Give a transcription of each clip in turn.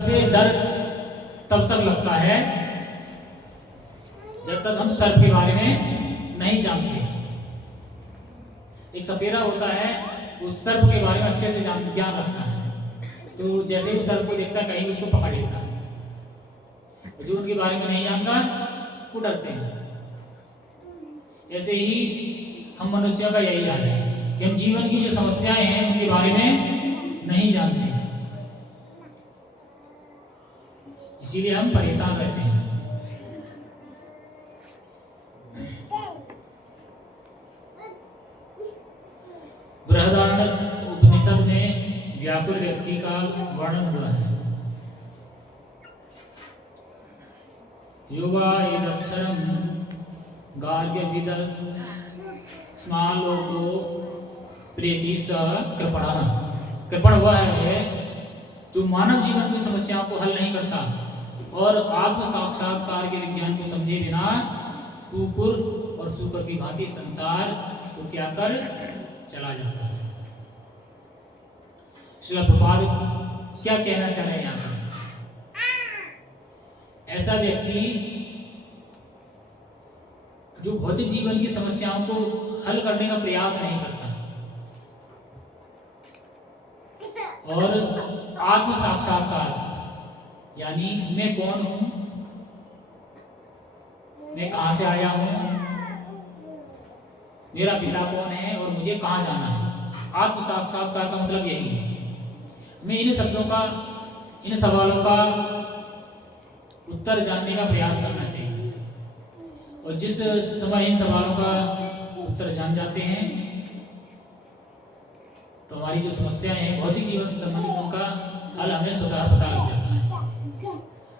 से डर तब तक लगता है जब तक हम सर्प के बारे में नहीं जानते। एक सपेरा होता है, उस सर्प के बारे में अच्छे से ज्ञान रखता है, तो जैसे ही सर्प को देखता है कहीं उसको पकड़ लेता है। जो उनके बारे में नहीं जानता वो डरते हैं। ऐसे ही हम मनुष्यों का यही हाल है कि हम जीवन की जो समस्याएं हैं उनके बारे में नहीं जानते, इसीलिए हम परेशान रहते हैं। बृहदारण्यक उपनिषद में व्याकुल व्यक्ति का वर्णन हुआ है। युवा एदक्षरम गार्ग्यविदः स्मालोको प्रेति स कृपणः। कृपण वह है जो मानव जीवन की समस्याओं को हल नहीं करता और आत्म साक्षात्कार के विज्ञान को समझे बिना कुकुर और सूकर की भांति संसार को त्याग कर चला जाता है। श्रील प्रभुपाद क्या कहना चाह रहे हैं यहाँ पर? ऐसा व्यक्ति जो भौतिक जीवन की समस्याओं को हल करने का प्रयास नहीं करता और आत्म साक्षात्कार यानी मैं कौन हूं, मैं कहां से आया हूं, मेरा पिता कौन है और मुझे कहां जाना है। आत्म साक्षात्कार का मतलब यही है। मैं इन शब्दों का, इन सवालों का उत्तर जानने का प्रयास करना चाहिए और जिस समय इन सवालों का उत्तर जान जाते हैं तो हमारी जो समस्याएं हैं भौतिक जीवन से संबंधित उनका हल हमें स्वतः पता लग जाता है।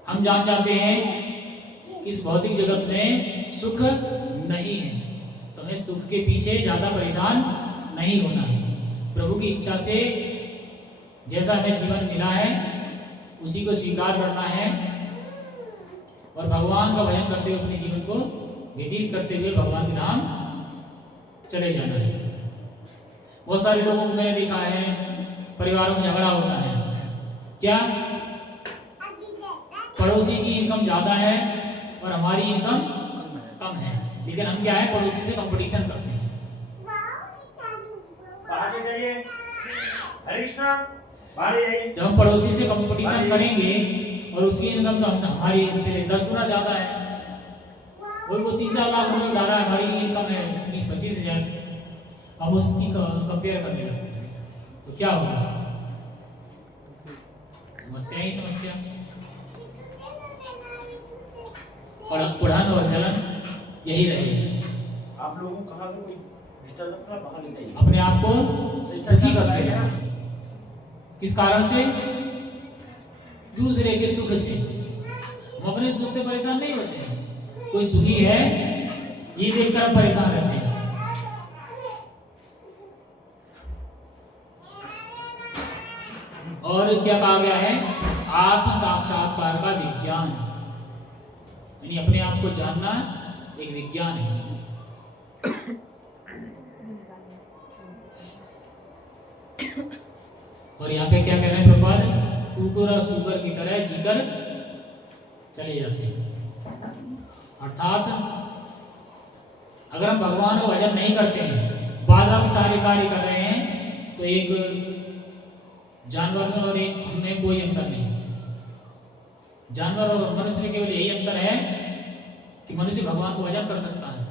हम जान जाते हैं कि इस भौतिक जगत में सुख नहीं है, तो हमें सुख के पीछे ज्यादा परेशान नहीं होना है। प्रभु की इच्छा से जैसा हमें जीवन मिला है उसी को स्वीकार करना है और भगवान का भजन करते हुए अपने जीवन को व्यतीत करते हुए भगवान के धाम चले जाना है। बहुत सारे लोगों को मैंने देखा है, परिवारों में झगड़ा होता है। क्या? पड़ोसी की इनकम ज्यादा है और हमारी इनकम कम है, लेकिन हम क्या है, पड़ोसी से कंपटीशन करते हैं। जब हम पड़ोसी से कंपटीशन करेंगे और उसकी इनकम तो हमारी से 10 गुना ज्यादा है, वो 3-4 लाख रुपए उड़ा रहा है, हमारी इनकम है 20-25 हजार, हम उसकी कंपेयर करने लगते हैं, तो क्या होगा? समस्या ही समस्या। पढ़न और जलन यही रहेगी। आप लोगों को कहा कि कोई डिस्टर्बेंस ना बाहर नहीं चाहिए। अपने आप को दुखी करते हैं। किस कारण से? दूसरे के सुख से। हम अपने दुख से परेशान नहीं होते हैं। कोई सुखी है ये देखकर हम परेशान रहते हैं। और क्या कहा गया है? आत्म साक्षात्कार का विज्ञान, यानी अपने आप को जानना एक विज्ञान है। और यहाँ पे क्या कह रहे हैं प्रभुपाद? कुकुर और सूकर की तरह जीकर चले जाते हैं। अर्थात अगर हम भगवान को भजन नहीं करते हैं, बाधा के सारे कार्य कर रहे हैं, तो एक जानवर में और एक हमें कोई अंतर नहीं। जानवर और मनुष्य में केवल यही अंतर है कि मनुष्य भगवान को भजन कर सकता है,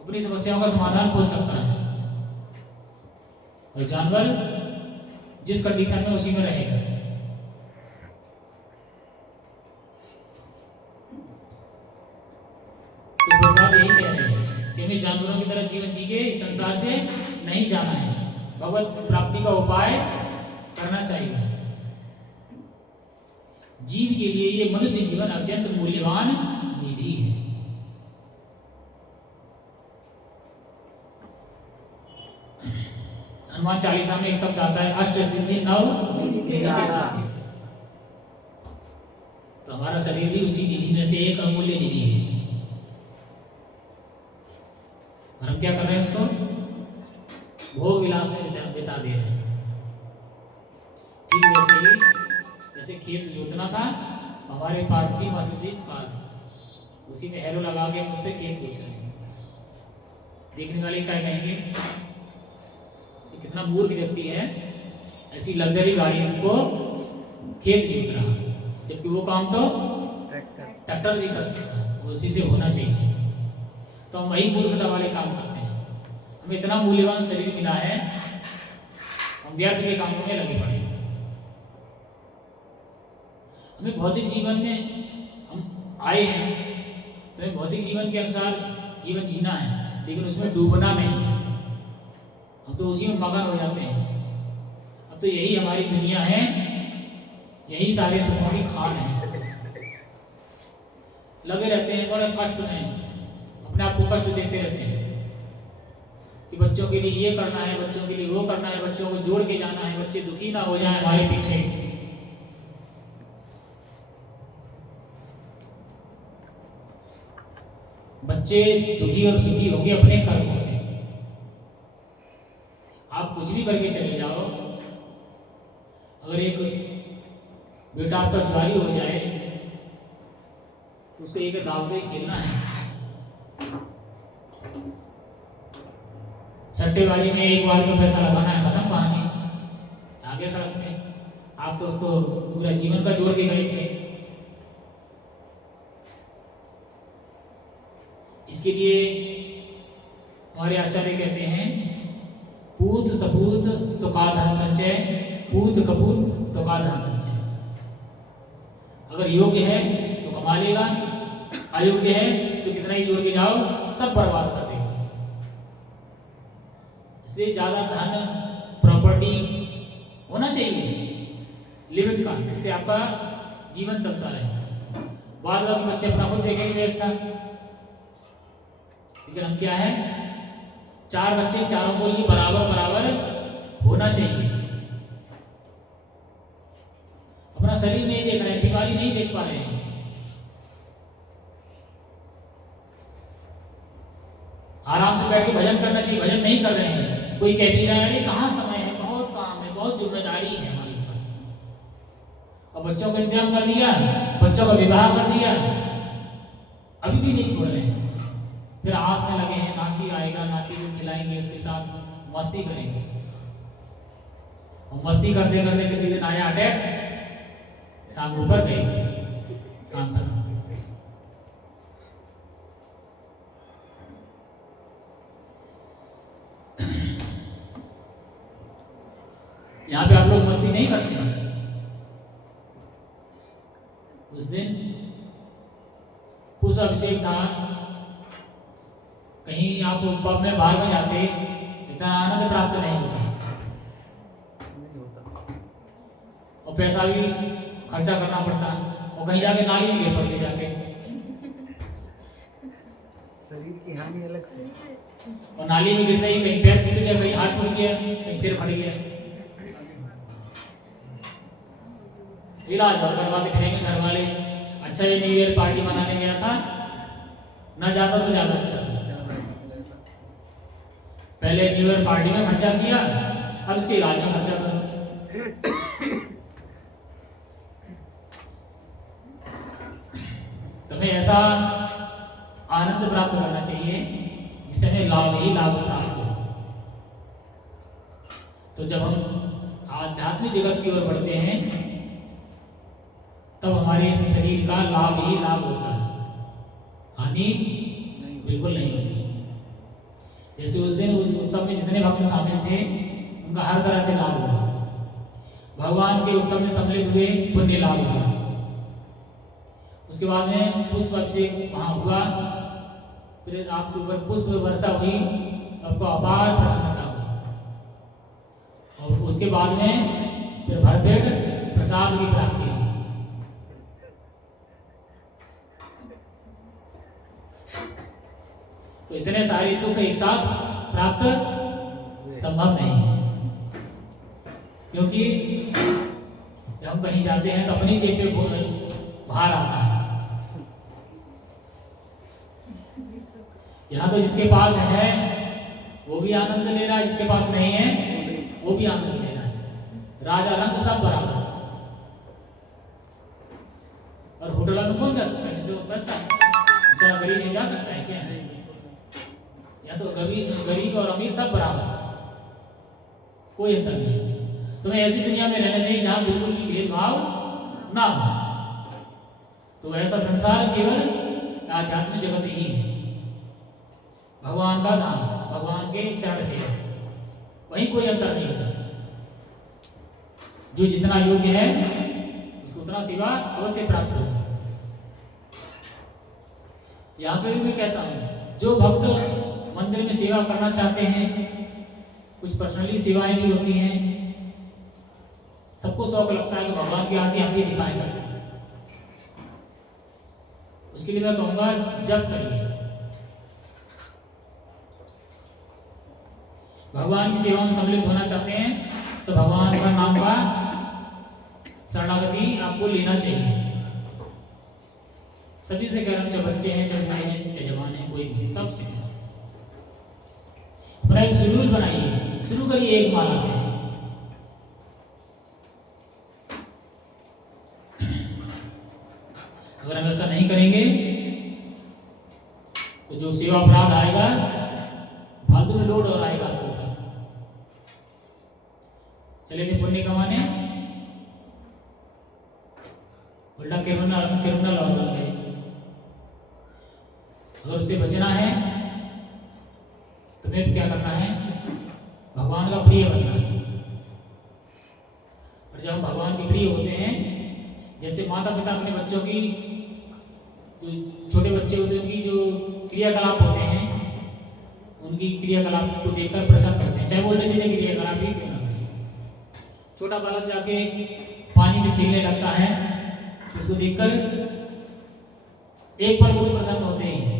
अपनी समस्याओं का समाधान खोज सकता है, और जानवर जिस कंडीशन में उसी में रहेगा। तो भगवान यही कह रहे हैं कि हमें जानवरों की तरह जीवन जी के इस संसार से नहीं जाना है, भगवत प्राप्ति का उपाय करना चाहिए। जीव के लिए ये मनुष्य जीवन अत्यंत मूल्यवान निधि है। हनुमान चालीसा में एक शब्द आता है, अष्ट सिद्धि नव निधि। तो हमारा शरीर भी उसी निधि में से एक अमूल्य निधि है, और हम क्या कर रहे हैं? उसको भोग विलास में बिता दे रहे हैं। ठीक वैसे ही जैसे खेत जोतना था, हमारे पार्टी मस्जिद काल उसी में हैरो लगा के मुझसे खेत जोत रहे हैं। देखने वाले क्या कहेंगे, कि कितना मूर्ख व्यक्ति है, ऐसी लग्जरी गाड़ी इसको खेत जोत रहा, जबकि वो काम तो ट्रैक्टर भी कर सकता है, उसी से होना चाहिए। तो हम वही मूर्खता वाले काम करते हैं। हमें इतना मूल्यवान शरीर मिला है, हम व्यर्थ के कामों में लगे पड़े। हमें भौतिक जीवन में हम आए हैं तो हमें भौतिक जीवन के अनुसार जीवन जीना है, लेकिन उसमें डूबना नहीं है। हम तो उसी में मगन हो जाते हैं। अब तो यही हमारी दुनिया है, यही सारे सुखों की खान है। लगे रहते हैं बड़े कष्ट में, अपने आप को कष्ट देते रहते हैं कि बच्चों के लिए ये करना है, बच्चों के लिए वो करना है, बच्चों को जोड़ के जाना है, बच्चे दुखी ना हो जाए हमारे पीछे। बच्चे दुखी और सुखी होंगे अपने कर्मों से। आप कुछ भी करके चले जाओ, अगर एक बेटा आपका जुआरी हो जाए तो उसको एक दाव दे खेलना है। सट्टेबाजी में एक बार तो पैसा लगाना है, खत्म कहानी, आगे सड़क पे। आप तो उसको पूरा जीवन का जोड़ के गए थे। इसके लिए हमारे आचार्य कहते हैं, पूत सपूत तो का धन संचय, पूत कपूत तो का धन संचय। अगर योग्य है तो कमा लेगा, अयोग्य है तो कितना ही जोड़ के जाओ सब बर्बाद कर देगा। इसलिए ज्यादा धन प्रॉपर्टी होना चाहिए लिमिट का, जिससे आपका जीवन चलता रहे। बाद में बच्चे अपना खुद देखेंगे व्यवस्था। लेकिन हम क्या है, 4 बच्चे, चारों को लिए बराबर बराबर होना चाहिए। अपना शरीर नहीं देख रहे हैं, बीमारी नहीं देख पा रहे हैं। आराम से बैठ के भजन करना चाहिए, भजन नहीं कर रहे हैं। कोई कह भी रहा है अरे कहाँ समय है, बहुत काम है, बहुत जिम्मेदारी है हमारी ऊपर। और बच्चों का इंतजाम कर दिया, बच्चों का विवाह कर दिया, अभी भी नहीं छोड़ रहे हैं। फिर आस में लगे हैं नाती आएगा, नाती को खिलाएंगे, उसके साथ मस्ती करेंगे। और मस्ती करते करते किसी दिन आया अटैक, टांग ऊपर गई, काम खत्म। यहाँ पे आप लोग मस्ती नहीं करते हैं। उस दिन पुष्प अभिषेक था, कहीं आप पब में बाहर में जाते, इतना आनंद प्राप्त नहीं होता, और पैसा भी खर्चा करना पड़ता, और कहीं जाके नाली में गिर पड़ते जाके। शरीर की हानि अलग से, और नाली में गिरते ही कहीं पैर टूट गया, कहीं हाथ टूट गया, कहीं सिर फट गया। इलाज और करवाते फिरेंगे घर वाले। अच्छा ये न्यू ईयर पार्टी मनाने गया था, ना जाता तो ज्यादा अच्छा था। पहले न्यू ईयर पार्टी में खर्चा किया, अब इसके इलाज में खर्चा करो। तुम्हें ऐसा आनंद प्राप्त करना चाहिए जिससे हमें लाभ ही लाभ प्राप्त हो। तो जब हम आध्यात्मिक जगत की ओर बढ़ते हैं तब हमारे इस शरीर का लाभ ही लाभ होता है, हानि बिल्कुल नहीं होती। जैसे उस दिन उस उत्सव में जितने भक्त शामिल थे उनका हर तरह से लाभ हुआ। भगवान के उत्सव में सम्मिलित हुए, पुण्य लाभ हुआ। उसके बाद में पुष्प अभिषेक वहाँ हुआ, फिर आपके ऊपर पुष्प वर्षा हुई तो आपको अपार प्रसन्नता हुई, और उसके बाद में फिर भरपेट प्रसाद की प्राप्ति हुई। तो इतने सारे सुख एक साथ प्राप्त संभव नहीं है, क्योंकि जब हम कहीं जाते हैं तो अपनी जेब पे भार आता है। यहाँ तो जिसके पास है वो भी आनंद ले रहा है, जिसके पास नहीं है वो भी आनंद ले रहा है। राजा रंग सब बराबर। और होटलों में कौन जा सकता है? जिसके पास पैसा है, बेचारा गरीब नहीं जा सकता है क्या? या तो गरीब और अमीर सब बराबर, कोई अंतर नहीं। तुम्हें ऐसी दुनिया में रहना चाहिए जहां बिल्कुल भी भेदभाव ना हो। तो ऐसा संसार केवल आध्यात्मिक जगत ही है, भगवान का नाम, भगवान के चरण सेवा, वहीं कोई अंतर नहीं होता। जो जितना योग्य है उसको उतना सेवा अवश्य प्राप्त होगी। यहाँ पे भी मैं कहता हूँ, जो भक्त मंदिर में सेवा करना चाहते हैं, कुछ पर्सनली सेवाएं भी होती हैं, सबको शौक लगता है कि भगवान की आरती हम भी दिखाएं सकते। उसके लिए मैं कहूँगा जप करिए, भगवान की सेवा में सम्मिलित होना चाहते हैं तो भगवान का नाम का शरणागति आपको लेना चाहिए। सभी से कह रहा हूं, चाहे बच्चे हैं, चाहे बूढ़े हैं, चाहे जवान हैं, कोई भी, सबसे अपना एक शेड्यूल बनाइए, शुरू करिए एक माला से। अगर हम ऐसा नहीं करेंगे तो जो सेवा अपराध आएगा, फालतू में लोड और आएगा आपको। चले थे पुण्य कमाने, उल्टा क्रिमिनल और बन गए। अगर उससे बचना है तुम्हें क्या करना है? भगवान का प्रिय बनना है। और जब हम भगवान के प्रिय होते हैं, जैसे माता पिता अपने बच्चों की, जो छोटे बच्चे होते हैं उनकी जो क्रियाकलाप होते हैं, उनकी क्रियाकलाप को देखकर प्रसन्न होते हैं, चाहे वो उल्टे सीधे क्रियाकलाप ही क्यों ना करें। छोटा बालक जाके पानी में खेलने लगता है तो उसको देखकर एक पल को तो प्रसन्न होते ही।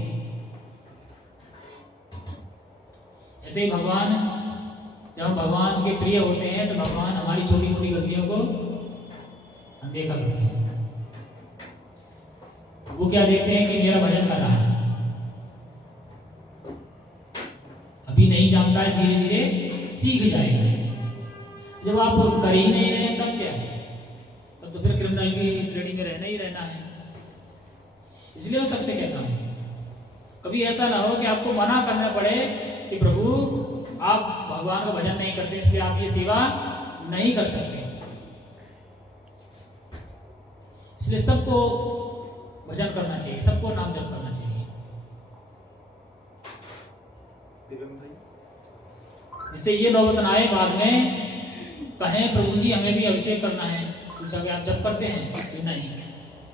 ऐसे ही भगवान, जब हम भगवान के प्रिय होते हैं तो भगवान हमारी छोटी छोटी गलतियों को अनदेखा करते हैं। वो क्या देखते हैं कि मेरा भजन कर रहा है, अभी नहीं जानता है, धीरे धीरे सीख जाएगा। जब आप कर ही नहीं रहे तब क्या है? तब तो फिर क्रिमिनल की श्रेणी में रहना ही रहना है। इसलिए मैं सबसे कहता हूँ, कभी ऐसा ना हो कि आपको मना करना पड़े कि प्रभु आप भगवान का भजन नहीं करते, इसलिए आप ये सेवा नहीं कर सकते। इसलिए सबको भजन करना चाहिए, सबको नाम जप करना चाहिए, जिससे ये नौबत ना आए बाद में कहें प्रभु जी हमें भी अभिषेक करना है। पूछा कि आप जप करते हैं? तो नहीं,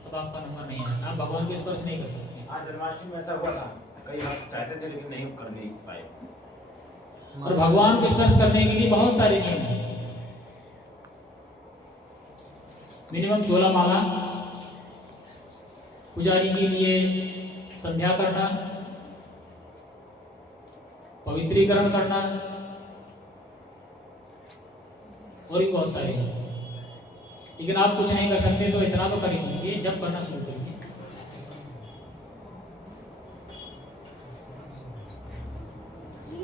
तब आपका नंबर नहीं है, आप भगवान को स्पर्श नहीं कर सकते। आज जन्माष्टमी में ऐसा हुआ था, कई भक्त चाहते थे लेकिन नहीं कर नहीं पाए। और भगवान को स्पर्श करने के लिए बहुत सारे नियम हैं। मिनिमम 16 माला, पुजारी के लिए संध्या करना, पवित्रीकरण करना, और भी बहुत सारे हैं। लेकिन आप कुछ नहीं कर सकते तो इतना तो कर ही लीजिए, जब करना शुरू करिए।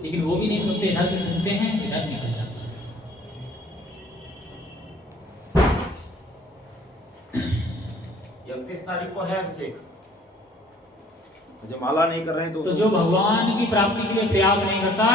लेकिन वो भी नहीं सुनते, इधर से सुनते हैं, इधर निकल जाता है। 31 तारीख को है अभिषेक, मुझे माला नहीं कर रहे हैं तो जो भगवान की प्राप्ति के लिए प्रयास नहीं करता